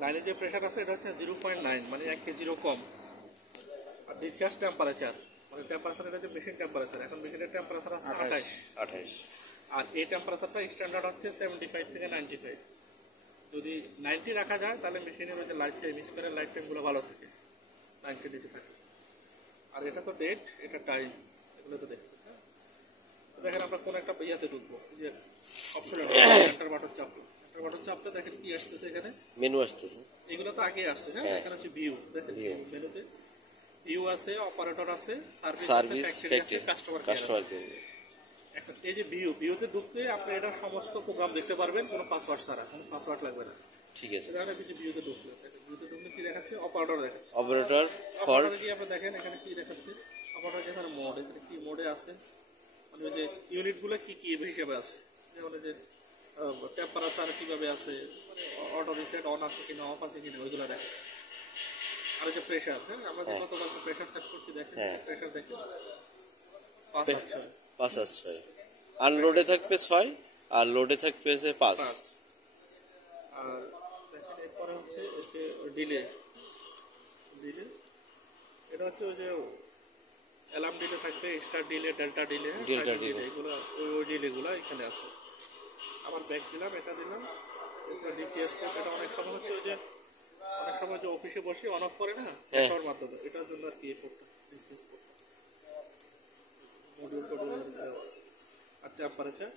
লাইনে যে প্রেশার আছে এটা হচ্ছে 0.9, মানে 1 কেজিরও কম। আর ডিসচার্জ টেম্পারেচার মানে টেম্পারেচার, এটা যে মেশিন টেম্পারেচার, এখন মেশিনের টেম্পারেচার আছে 28। আর এই টেম্পারেচারটা স্ট্যান্ডার্ড হচ্ছে 75 থেকে 95। যদি 90 রাখা যায় তাহলে মেশিনের ওই যে লাইফ টাইম, স্পেয়ারের লাইফ টাইমগুলো ভালো থাকে, 90 নিচে থাকে। আর এটা তো ডেট, এটা টাইম, এগুলো তো দেখছি। হ্যাঁ, দেখেন আমরা কোন একটা ইয়াতে ঢুকবো, যে অপশনে এন্টার বাটন চাপবো, এন্টার বাটন চাপলে দেখেন কি আসতেছে, এখানে মেনু আসতেছে। এগুলো তো আগে আসছে। হ্যাঁ, এখানে হচ্ছে ভিউ, দেখেন মেনুতে ভিউ আছে, অপারেটর আছে, সার্ভিস আছে, ফ্যাক্টরি আছে, কাস্টমার কেয়ার। এখন এই যে ভিউতে ঢুকলে আপনি এটা সমস্ত প্রোগ্রাম দেখতে পারবেন কোনো পাসওয়ার্ড ছাড়া, কোনো পাসওয়ার্ড লাগবে না। ঠিক আছে, তাহলে আপনি ভিউতে ঢুকলে দেখেন, ভিউতে ঢুকলে কি দেখাচ্ছে, অপারেটর দেখাচ্ছে। অপারেটর কি আপনি দেখেন এখানে কি দেখাচ্ছে, অপারেটর যেখানে মোড, এখানে কি মোডে আছে, মানে যে ইউনিটগুলো কি কি হিসেবে আছে, যেমন যে টেম্পারেচার কিভাবে আছে, মানে অটো রিসেট অন আছে কিনা, অফ আছে কিনা, ওইগুলো দেখাচ্ছে। আর যে প্রেশার, হ্যাঁ আমরা যে কতবার প্রেশার সেট করছি দেখেন, প্রেশার দেখেন 5/6, আনলোডে থাকবে 6 আর লোডে থাকবে 5। আর দেখেন এরপরে হচ্ছে যে ডিলে, এটা হচ্ছে ওই যে অ্যালার্ম ডিলে থাকবে, স্টার ডিলে, ডেল্টা ডিলে, এগুলো ওই ডিলেগুলো এখানে আছে। আবার ব্যাক দিলাম, এটা দিলাম, এটা ডিসিএস পোর্ট। এটা অনেক সময় হচ্ছে ওই যে অনেক সময় যে অফিসে বসে অন অফ করে না, এটার মাধ্যমে, এটার জন্য আর কি এই পোর্টটা, ডিসিএস পোর্ট মডিউল আছে। আর টেম্পারেচার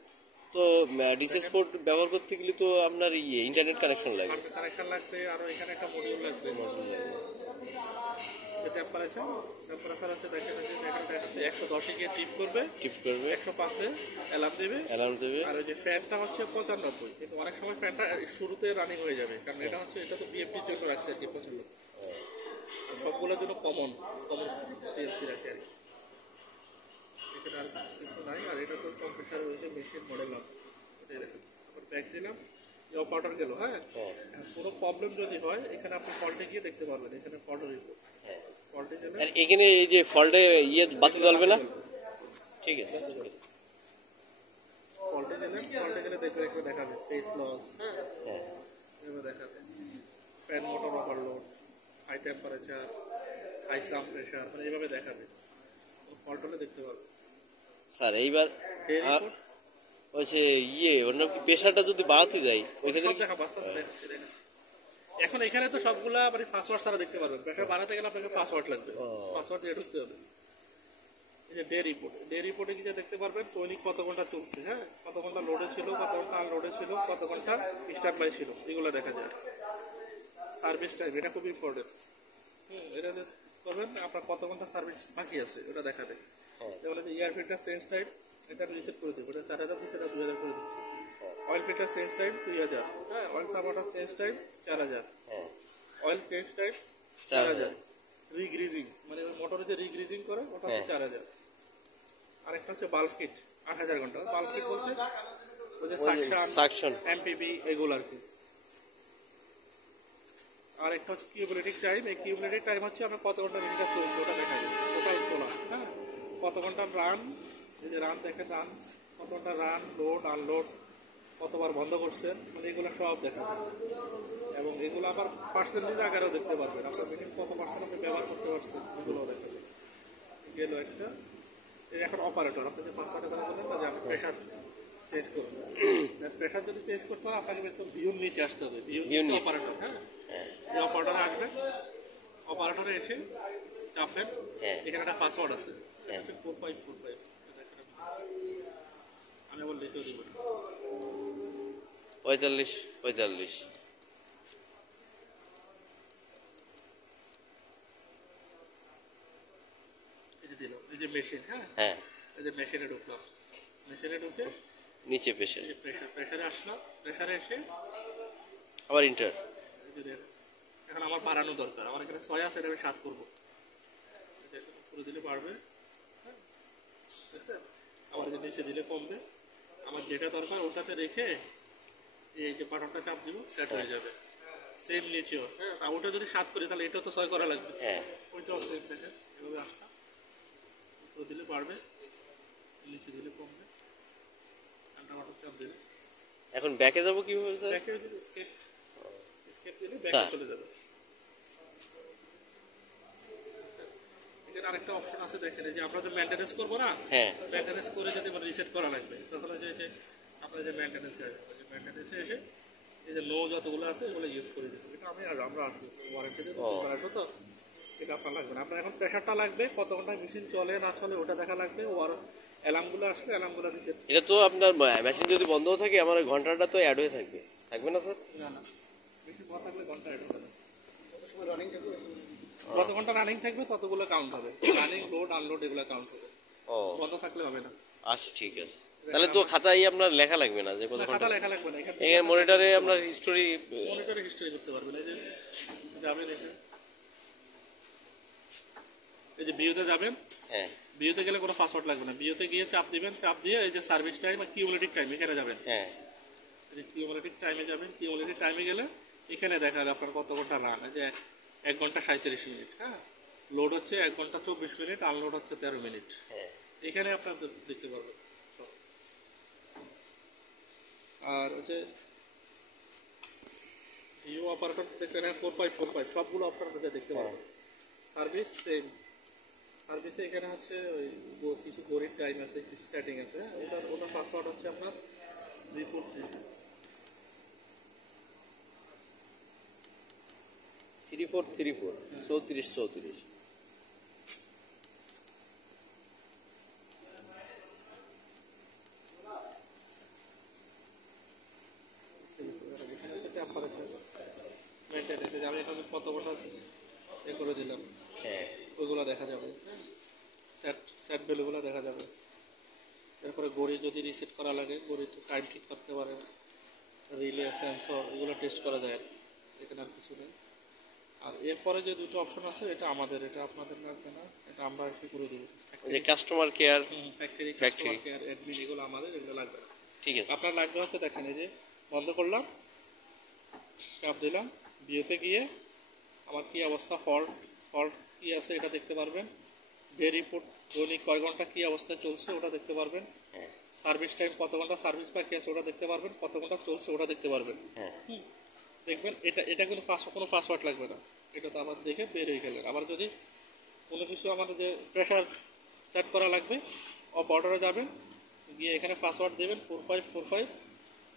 তো ডিসিএস পোর্ট ব্যবহার করতে গেলে তো আপনার ইন্টারনেট কানেকশন লাগবে, আর এখানে একটা মডিউল লাগবে। টেম্পারেচার হচ্ছে দেখেন, 110-এ গিয়ে টিপ করবে, 105-এ অ্যালার্ম দেবে। আর ওই যে ফ্যানটা হচ্ছে 95, কিন্তু অনেক সময় ফ্যানটা শুরুতে রানিং হয়ে যাবে, কারণ এটা হচ্ছে, এটা তো বিএফটির জন্য রাখছে আর কি 95। আর সবগুলোর জন্য কমন পিএলসি রাখে আর কি, এখানে আর কিছু নাই। আর এটা তো কম্পিউটার ওই যে মেশিন মডেল নাম, এটাই দেখাচ্ছে। আবার ব্যাক দিলাম, অপারেটর গেল। হ্যাঁ, কোনো প্রবলেম যদি হয় এখানে আপনি ফল্টে গিয়ে দেখতে পারবেন, এখানে ফল্ট রিপোর্ট। আর এখানে এই যে ফল্টে বাতি জ্বলবে না, ঠিক আছে। ফল্টে গেলে দেখবেন এখানে দেখাবে ফেস লস। হ্যাঁ, এভাবে দেখাবে fan motor overload, high temperature, high some pressure, মানে এইভাবে দেখাবে। ফল্ট হলে দেখতে পাবে। স্যার এইবার হচ্ছে অন্য প্রেশারটা যদি বাড়াতে যায় ওইখানে দেখাচ্ছে। এখন এখানে তো সবগুলা মানে পাসওয়ার্ড ছাড়া দেখতে পারবেন। প্রেশার বাড়াতে গেলে আপনাকে পাসওয়ার্ড লাগবে, পাসওয়ার্ড দিয়ে ঢুকতে হবে। এই যে ডে রিপোর্টে গিয়ে দেখতে পারবেন দৈনিক কত ঘন্টা চলছে, হ্যাঁ, কত ঘন্টা লোডে ছিল, কত ঘন্টা আনলোডে ছিল, কত ঘন্টা স্টার্ট বাই ছিল, এগুলো দেখা যায়। সার্ভিস টাইম, এটা খুব ইম্পর্টেন্ট। এটা করবেন আপনার কত ঘন্টা সার্ভিস বাকি আছে, ওটা দেখাবে। যেমন এয়ার ফিল্টার চেঞ্জ টাইম, এটা রিসেট করে দেবো, এটা 4000 দিচ্ছে, এটা 2000 করে দিচ্ছে। অয়েল ফিল্টার চেঞ্জ টাইম 2000, হ্যাঁ, oil supporter change time 4000, oil change time 4000, রিগ্রিজিং মানে মোটরে যে রিগ্রিজিং করে ওটা হচ্ছে 4000। আরেকটা হচ্ছে বাল্ব কিট 8000 ঘন্টা। বাল্ব কিট বলতে ওই যে সাকশন, এমপিবি, এগুলো আর কি। আর একটা হচ্ছে কিউমুলেটিভ টাইম, এই কিউমুলেটিভ টাইম হচ্ছে আমরা কত ঘন্টা মেশিনটা চলছে ওটা দেখা যায়, টোটাল চলা, হ্যাঁ, কত ঘন্টা রান, এই যে রান দেখেন, রান কত ঘন্টা, রান, লোড, আনলোড, কতবার বন্ধ করছেন, মানে এগুলো সব দেখা যায়। এবং এগুলো আবার পার্সেন্টেজ আকারেও দেখতে পারবেন, আপনার মেশিন কত পার্সেন্ট আপনি ব্যবহার করতে পারছেন, এগুলোও দেখা যায়। গেল একটা। এখন অপারেটর, আপনি যে পাসওয়ার্ডে কথা বললেন না যে আমি প্রেশার চেঞ্জ করবো, প্রেশার যদি চেঞ্জ করতে হয় আপনাকে একটু ভিউর নিচে আসতে হবে, ভিউ অপারেটর। হ্যাঁ, এই অপারেটরে আসবেন, অপারেটরে এসে চাপেন, এখানে একটা পাসওয়ার্ড আছে 4545, আমি আবার লিখেও দিব 4545। এই যে মেশিন, হ্যাঁ, এই যে মেশিনে ঢুকলাম, মেশিনে ঢুকে নিচে প্রেশারে আসলাম, প্রেশারে এসে আবার ইন্টার। এখন আমার বাড়ানো দরকার, আমার এখানে 6 আছে, এটা আমি 7 করবো, করে দিলে বাড়বে। হ্যাঁ, ঠিক আছে, আবার নিচে দিলে কমবে। আমার যেটা দরকার ওটাতে রেখে এই যে বাটনটা চাপ দিব, সেট হয়ে যাবে। সেম নিচেও, হ্যাঁ, ওটা যদি 7 করি তাহলে এটাও তো 6 করা লাগবে, ওইটাও সেম দেখেন, এভাবে আসলাম, উপরে দিলে বাড়বে, নিচে দিলে কমবে, বাটন চাপ দিলে। এখন ব্যাকে যাবো কিভাবে স্যার? ব্যাকে স্কেপ দিলে ব্যাকে স্যার। চলে যাবে। এখানে আরেকটা অপশন আছে দেখেন, এই যে আমরা যে মেইনটেনেন্স করবো না, হ্যাঁ মেইনটেনেন্স করে যদি আমরা রিসেট করা লাগবে তখন ওই যে আপনার যে মেইনটেনেন্সে আসবে, মেইনটেনেন্সে এসে এই যে নো যতগুলো আছে এগুলো ইউজ করে দিতে। এটা আমরা আসবো ওয়ারেন্টিতে আসবো, তো এটা আপনার লাগবে না। আপনার এখন প্রেশারটা লাগবে, কত ঘন্টা মেশিন চলে না চলে ওটা দেখা লাগবে। অ্যালার্মগুলো আসলে অ্যালার্মগুলো রিসেট। এটা তো আপনার মেশিন যদি বন্ধ থাকে আমার ওই ঘন্টাটা তো অ্যাড হয়ে থাকবে, থাকবে না স্যার? না না, মেশিন বন্ধ থাকলে ঘন্টা অ্যাড হবে না। যত ঘন্টা রানিং থাকবে ততগুলো কাউন্ট হবে, রানিং লোড আনলোড এগুলো কাউন্ট হবে, ও বন্ধ থাকলে হবে না। আচ্ছা ঠিক আছে, তাহলে তো খাতায় আপনার লেখা লাগবে না যে কত না, ঘন্টা। খাতা লেখা লাগবে না, এখান থেকে এখানে মনিটরে আপনার হিস্টোরি। মনিটরে হিস্ট্রি করতে পারবেন। এই যে যাবেন এই যে ভিউতে যাবেন, হ্যাঁ ভিউতে গেলে কোনো পাসওয়ার্ড লাগবে না। ভিউতে গিয়ে চাপ দিবেন, চাপ দিয়ে এই যে সার্ভিস টাইম আর কিউমুলেটিভ টাইম এখানে যাবেন। হ্যাঁ এই যে কিউমুলেটিভ টাইমে যাবেন, কিউমুলেটিভ টাইমে গেলে এখানে দেখাবে আপনার কত ঘন্টা রান। এই যে 1 ঘন্টা 37 মিনিট, হ্যাঁ, লোড হচ্ছে 1 ঘন্টা 24 মিনিট, আনলোড হচ্ছে 13 মিনিট। হ্যাঁ এখানে আপনার দেখতে পারবেন সব। আর হচ্ছে ভিউ অপারেটর দেখবেন 4545 সবগুলো অপশন আপনাদের দেখতে পারবেন। সার্ভিস সেম, সার্ভিসে এখানে হচ্ছে ওই কিছু ঘড়ির টাইম আছে, কিছু সেটিং আছে। ওটার পাসওয়ার্ড হচ্ছে আপনার 343। 3434 34 34। এখানে হচ্ছে টেম্পারেচার মেনটেনেন্স, আমি এখানে কত ঘন্টা এ করে দিলাম হ্যাঁ ওইগুলো দেখা যাবে, হ্যাঁ, সেট সেট ভ্যালুগুলো দেখা যাবে। এরপরে ঘড়ি যদি রিসেট করা লাগে, ঘড়ি টাইম ঠিক করতে পারে, রিলে সেন্সর এগুলো টেস্ট করা যায়। এখানে আর কিছু নেই। আর এরপরে যে দুটো অপশন আছে এটা আমাদের, এটা আপনাদের লাগবে না, এটা আমরা এসে করে দেবো। যে customer care. Factory Factory। Customer care admin এগুলো আমাদের, এগুলো লাগবে না। ঠিক আছে আপনার লাগবে হচ্ছে দেখেন, এই যে বন্ধ করলাম, চাপ দিলাম, বিয়েতে গিয়ে আমার কি অবস্থা, ফল্ট ফল্ট কি আছে এটা দেখতে পারবেন। ডে রিপোর্ট দৈনিক কয় ঘন্টা কি অবস্থায় চলছে ওটা দেখতে পারবেন। হ্যাঁ সার্ভিস টাইম কত ঘন্টা সার্ভিস বাকি আছে ওটা দেখতে পারবেন, কত ঘন্টা চলছে ওটা দেখতে পারবেন। হ্যাঁ দেখবেন এটা কিন্তু কোনো পাসওয়ার্ড লাগবে না, এটা তো আবার দেখে বের হয়ে গেলেন। আবার যদি কোনো কিছু আমাদের যে প্রেশার সেট করা লাগবে, অফ অর্ডারে যাবেন, গিয়ে এখানে পাসওয়ার্ড দেবেন 4545,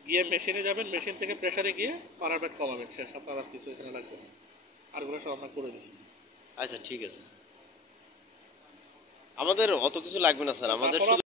গিয়ে মেশিনে যাবেন, মেশিন থেকে প্রেশারে গিয়ে পাওয়ার ব্যাট কমাবেন, শেষ। আপনার আর কিছু এখানে লাগবে না, আরগুলো সব আমরা করে দিচ্ছি। আচ্ছা ঠিক আছে, আমাদের অত কিছু লাগবে না স্যার, আমাদের শুধু